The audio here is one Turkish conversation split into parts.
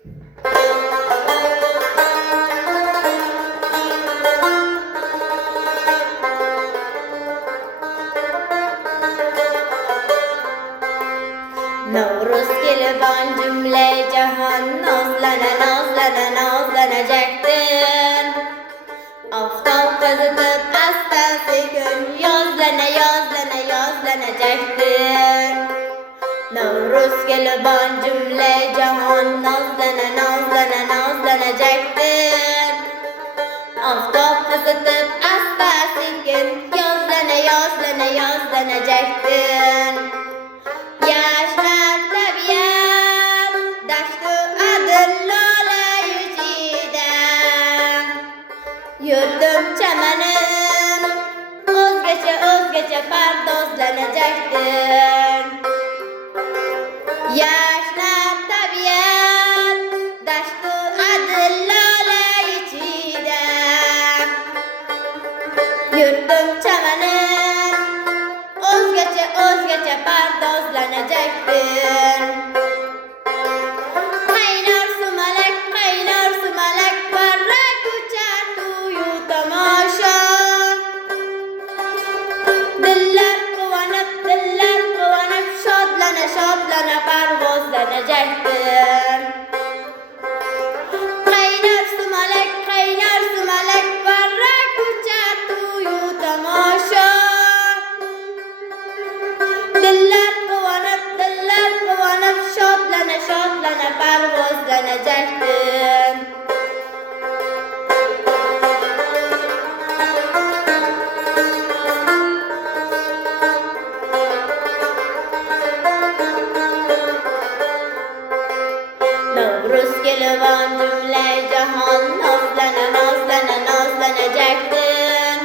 Novruz kelibon cümle jahon nozlana nozlana nozlanajakdir. Oftob qizitib asta sekin yozlana yozlana yozlanajakdir. Novruz kelibon cümle jahon nozlana nozlana nozlanajakdir. Oftob qizitib asta sekin yozlana yozlana yozlanajakdir. Yaşlar tabiat daştu adır lola yüzide. Yurdum çamanim o'zgacha o'zgacha pardozlanajakdir. Yaşlar tabiat daştu adır lola yüzide. Yurdum çamanim o'zgacha o'zgacha pardozlanajakdir. Qaynar sumalak varrak uchar tuyu tomosha. Dillar quvonib shodlana shodlana parvozlanajakdir. Qaynar sumalak varrak uchar tuyu tomosha. Dillar quvonib shodlana shodlana parvozlanajakdir. Novruz kelibon jumla jahon nozlana nozlana nozlanajakdir.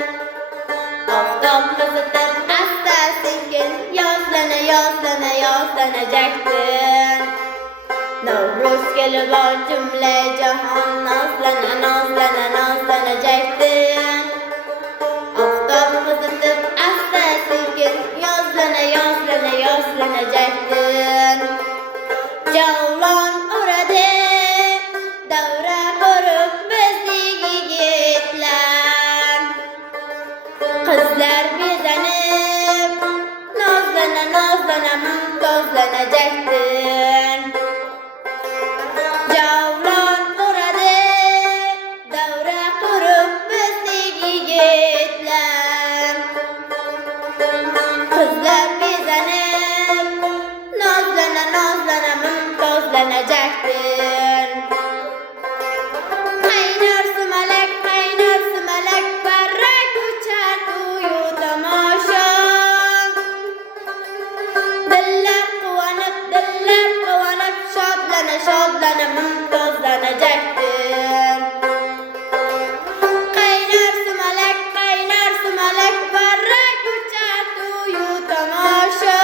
Oftob qizitib asta sekin yozlana yozlana yozlanajakdir. Novruz kelibon jumla jahon nozlana nozlana nozlanajakdir. Oftob qizitib asta sekin yozlana yozlana yozlanajakdir. Javlon uradi davra qurib bizning yigitlar. Qizlar bezanib nozlana nozlana mumtozlanajakdir. Javlon uradi davra qurib bizning yigitlar. Qizlar bezanib nozlana nozlana mumtozlanajakdir. Qaynar sumalak varrak uchar tuyu tomosha. Dillar quvonib shodlana shodlana mumtozlanajakdir. Qaynar sumalak varrak uchar tuyu tomosha.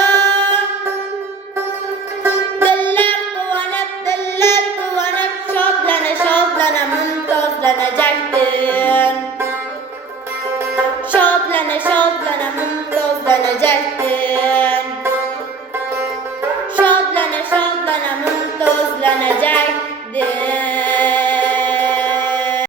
Dillar quvonib shodlana shodlana mumtozlanajakdir. Shodlana shodlana mumtozlanajakdir. Shodlana shodlana mumtozlanajakdir.